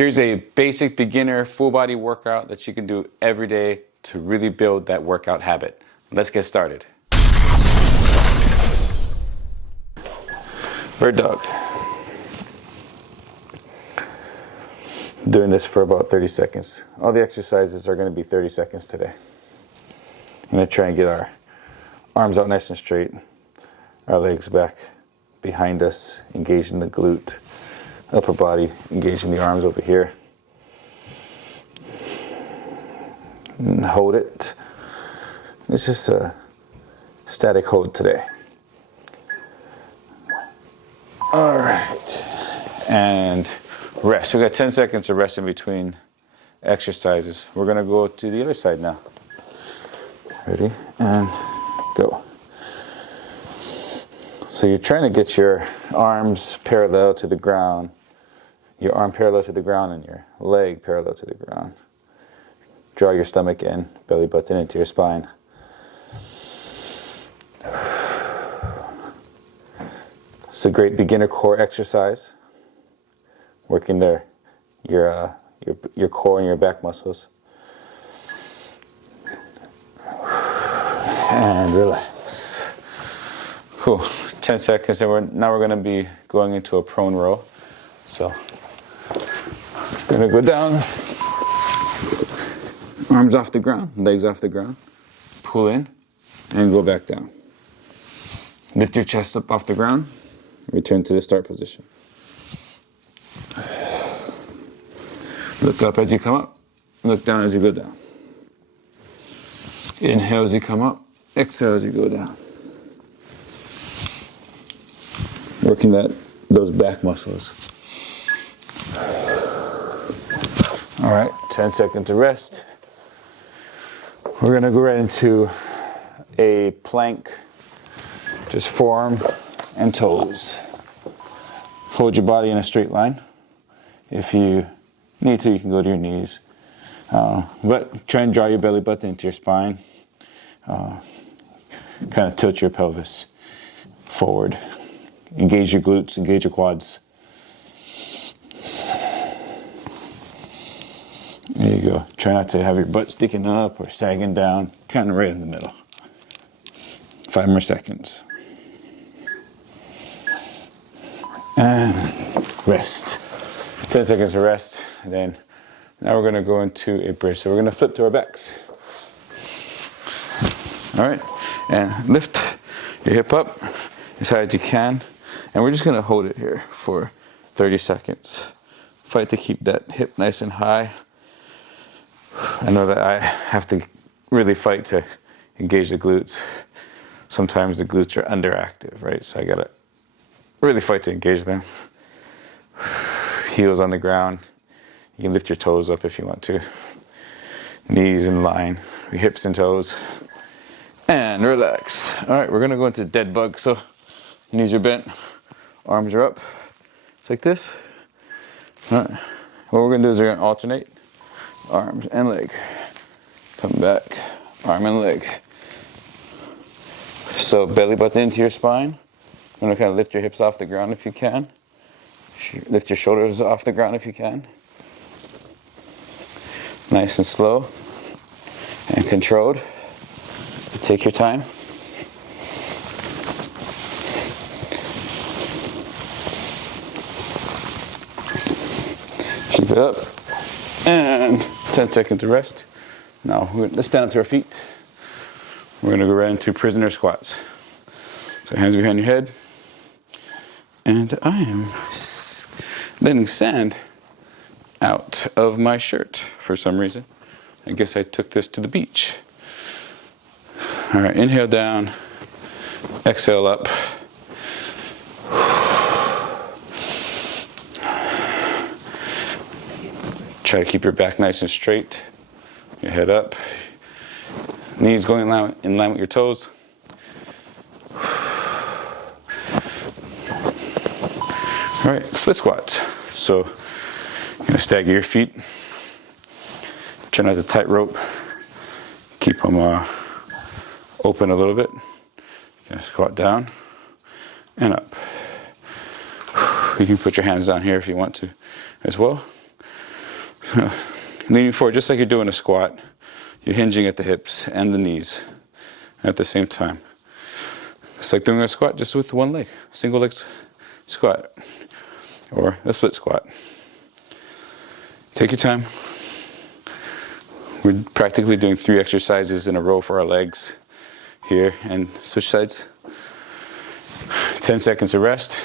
Here's a basic beginner full body workout that you can do every day to really build that workout habit. Let's get started. Bird dog. Doing this for about 30 seconds. All the exercises are going to be 30 seconds today. I'm going to try and get our arms out nice and straight, our legs back behind us, engaging the glute, upper body, engaging the arms over here. And hold it. It's just a static hold today. All right, and rest. We got 10 seconds of rest in between exercises. We're gonna go to the other side now. Ready, and go. So you're trying to get your arms parallel to the ground, your arm parallel to the ground and your leg parallel to the ground. Draw your stomach in, belly button into your spine. It's a great beginner core exercise, working your core and your back muscles. And relax. Cool. 10 seconds, and now we're going to be going into a prone row. So, we're going to go down, arms off the ground, legs off the ground, pull in, and go back down. Lift your chest up off the ground, return to the start position. Look up as you come up, look down as you go down. Inhale as you come up, exhale as you go down. Working those back muscles. All right, 10 seconds of rest. We're gonna go right into a plank, just forearm and toes. Hold your body in a straight line. If you need to, you can go to your knees. But try and draw your belly button into your spine. Kind of tilt your pelvis forward. Engage your glutes, engage your quads. There you go. Try not to have your butt sticking up or sagging down, kind of right in the middle. 5 more seconds. And rest. 10 seconds of rest. And then now we're going to go into a bridge. So we're going to flip to our backs. All right. And lift your hip up as high as you can. And we're just going to hold it here for 30 seconds. Fight to keep that hip nice and high. I know that I have to really fight to engage the glutes. Sometimes the glutes are underactive, right? So I got to really fight to engage them. Heels on the ground. You can lift your toes up if you want to. Knees in line, hips and toes. And relax. All right, we're going to go into dead bug. So knees are bent, arms are up. It's like this. All right. What we're going to do is we're going to alternate arms and leg. Come back, arm and leg. So belly button into your spine. I'm going to kind of lift your hips off the ground if you can. Lift your shoulders off the ground if you can. Nice and slow and controlled. Take your time. Keep it up. And 10 seconds of rest. Now let's stand to our feet. We're going to go right into prisoner squats. So hands behind your head. And I am letting sand out of my shirt for some reason. I guess I took this to the beach. All right, inhale down, exhale up. Try to keep your back nice and straight. Your head up. Knees going in line with your toes. All right, split squats. So you're gonna stagger your feet. Try not to tightrope. Keep them open a little bit. You're gonna squat down and up. You can put your hands down here if you want to as well. Leaning forward just like you're doing a squat. You're hinging at the hips and the knees at the same time. It's like doing a squat just with one leg. Single leg squat or a split squat. Take your time. We're practically doing 3 exercises in a row for our legs here, and switch sides. 10 seconds of rest.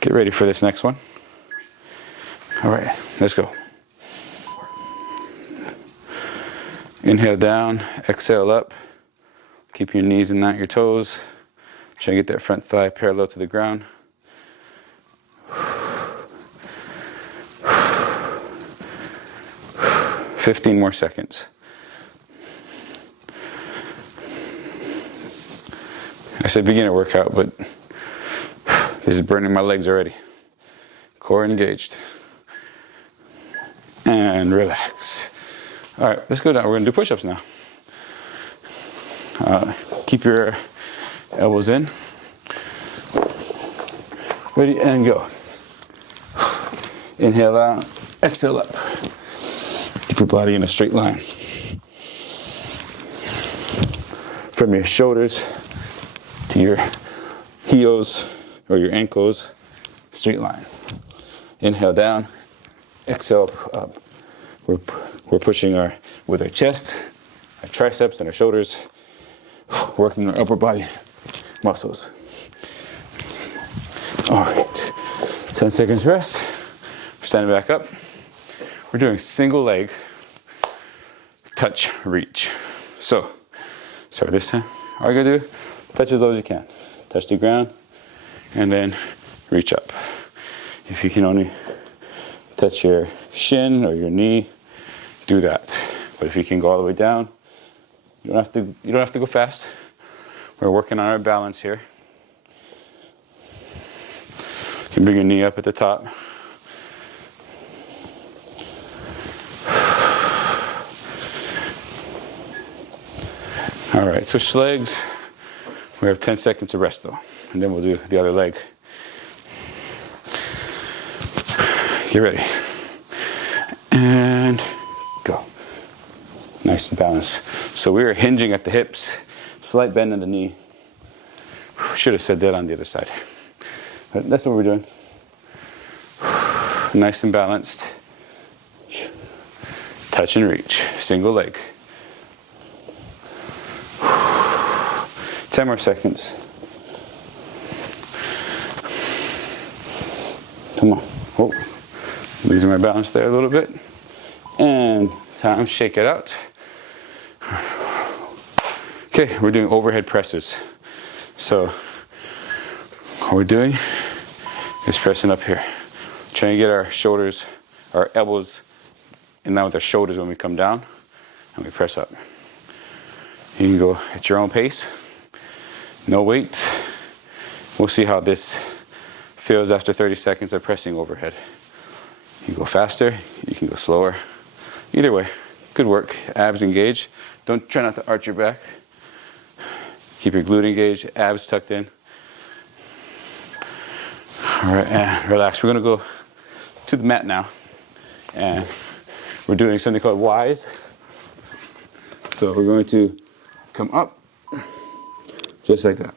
Get ready for this next one. All right, let's go. Inhale down, exhale up. Keep your knees and not your toes. Try to get that front thigh parallel to the ground. 15 more seconds. I said beginner workout, but this is burning my legs already. Core engaged. And relax. All right, let's go down. We're going to do push-ups now. Keep your elbows in. Ready, and go. Inhale out, exhale up. Keep your body in a straight line. From your shoulders to your heels or your ankles, straight line. Inhale down, exhale up. We're pushing with our chest, our triceps, and our shoulders, working our upper body muscles. All right, 10 seconds rest. We're standing back up. We're doing single leg touch reach. So, start this time. All you gotta do, touch as low as you can. Touch the ground, and then reach up. If you can only touch your shin or your knee, do that. But if you can go all the way down, you don't have to go fast. We're working on our balance here. You can bring your knee up at the top. All right, switch legs. We have 10 seconds of rest though, and then we'll do the other leg. Get ready. And go. Nice and balanced. So we are hinging at the hips, slight bend in the knee. Should have said that on the other side. But that's what we're doing. Nice and balanced. Touch and reach, single leg. 10 more seconds. Come on. Oh, losing my balance there a little bit. And time, shake it out. Okay, we're doing overhead presses. So what we're doing is pressing up here. Trying to get our shoulders, our elbows in line with our shoulders when we come down, and we press up. You can go at your own pace. No weight. We'll see how this feels after 30 seconds of pressing overhead. You can go faster, you can go slower. Either way, good work. Abs engaged. Try not to arch your back. Keep your glute engaged, abs tucked in. All right, and relax. We're gonna go to the mat now. And we're doing something called Y's. So we're going to come up, just like that.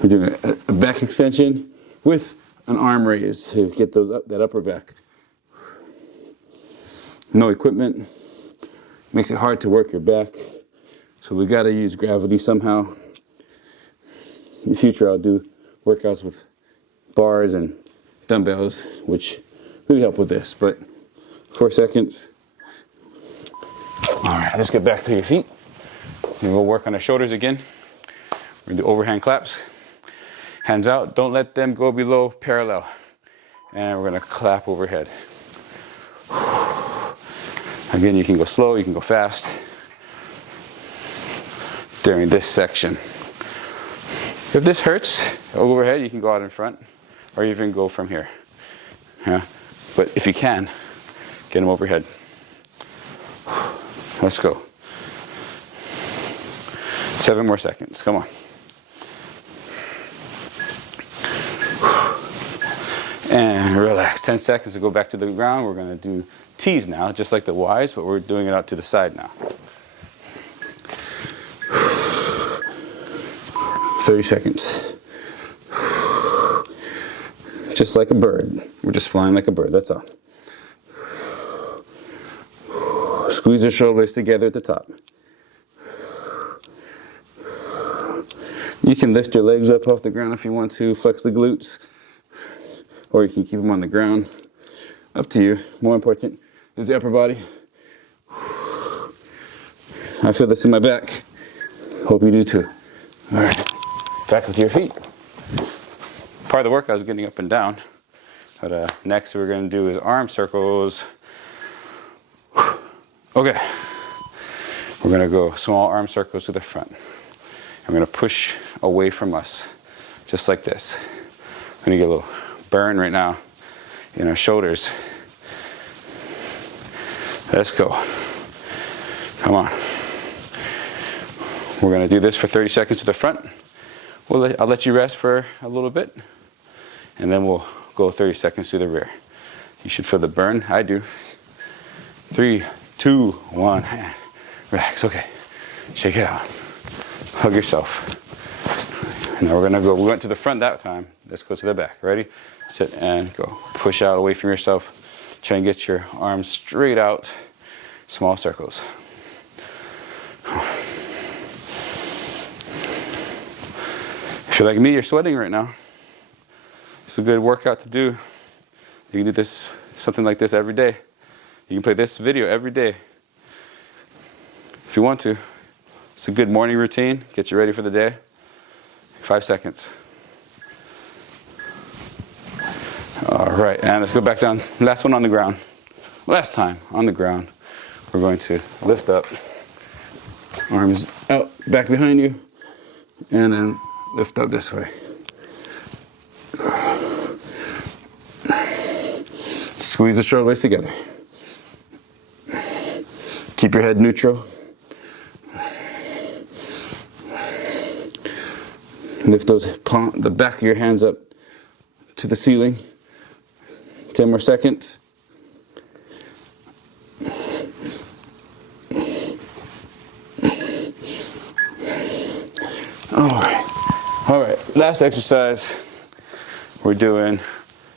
We're doing a back extension with an arm raise to get that upper back. No equipment. Makes it hard to work your back. So we gotta use gravity somehow. In the future I'll do workouts with bars and dumbbells, which really help with this, but 4 seconds. All right, let's get back to your feet. And we'll work on our shoulders again. We're gonna do overhand claps. Hands out, don't let them go below parallel. And we're gonna clap overhead. Again, you can go slow, you can go fast during this section. If this hurts overhead, you can go out in front or even go from here. Yeah? But if you can, get them overhead. Let's go. 7 more seconds, come on. And relax. 10 seconds to go back to the ground. We're going to do T's now, just like the Y's, but we're doing it out to the side now. 30 seconds. Just like a bird. We're just flying like a bird, that's all. Squeeze your shoulders together at the top. You can lift your legs up off the ground if you want to, flex the glutes, or you can keep them on the ground. Up to you. More important is the upper body. I feel this in my back. Hope you do too. All right, back up to your feet. Part of the workout is getting up and down, but next we're going to do is arm circles. Okay, we're going to go small arm circles to the front. I'm going to push away from us, just like this. We're going to get a little burn right now in our shoulders. Let's go. Come on. We're going to do this for 30 seconds to the front. I'll let you rest for a little bit, and then we'll go 30 seconds to the rear. You should feel the burn. I do. 3, 2, 1. Relax. Okay. Shake it out. Hug yourself. Now we're going to go. We went to the front that time. Let's go to the back. Ready? Sit and go. Push out away from yourself. Try and get your arms straight out. Small circles. If you're like me, you're sweating right now. It's a good workout to do. You can do this, something like this every day. You can play this video every day if you want to. It's a good morning routine. Get you ready for the day. 5 seconds. All right, and let's go back down. Last one on the ground. Last time on the ground. We're going to lift up. Arms out, back behind you. And then lift up this way. Squeeze the shoulder blades together. Keep your head neutral. Lift the back of your hands up to the ceiling. 10 more seconds. All right, last exercise, we're doing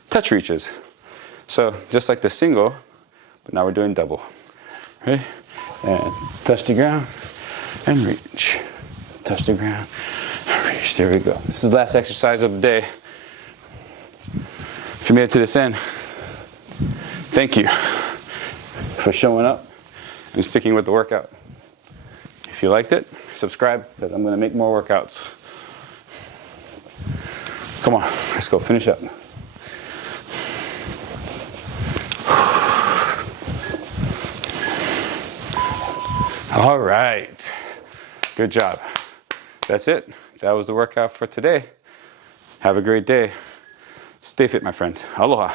touch reaches. So just like the single, but now we're doing double. Ready? And touch the ground and reach. Touch the ground and reach. There we go. This is the last exercise of the day. If you made it to this end, thank you for showing up and sticking with the workout. If you liked it, subscribe, because I'm going to make more workouts. Come on, let's go finish up. All right, good job. That's it. That was the workout for today. Have a great day. Stay fit, my friends. Aloha.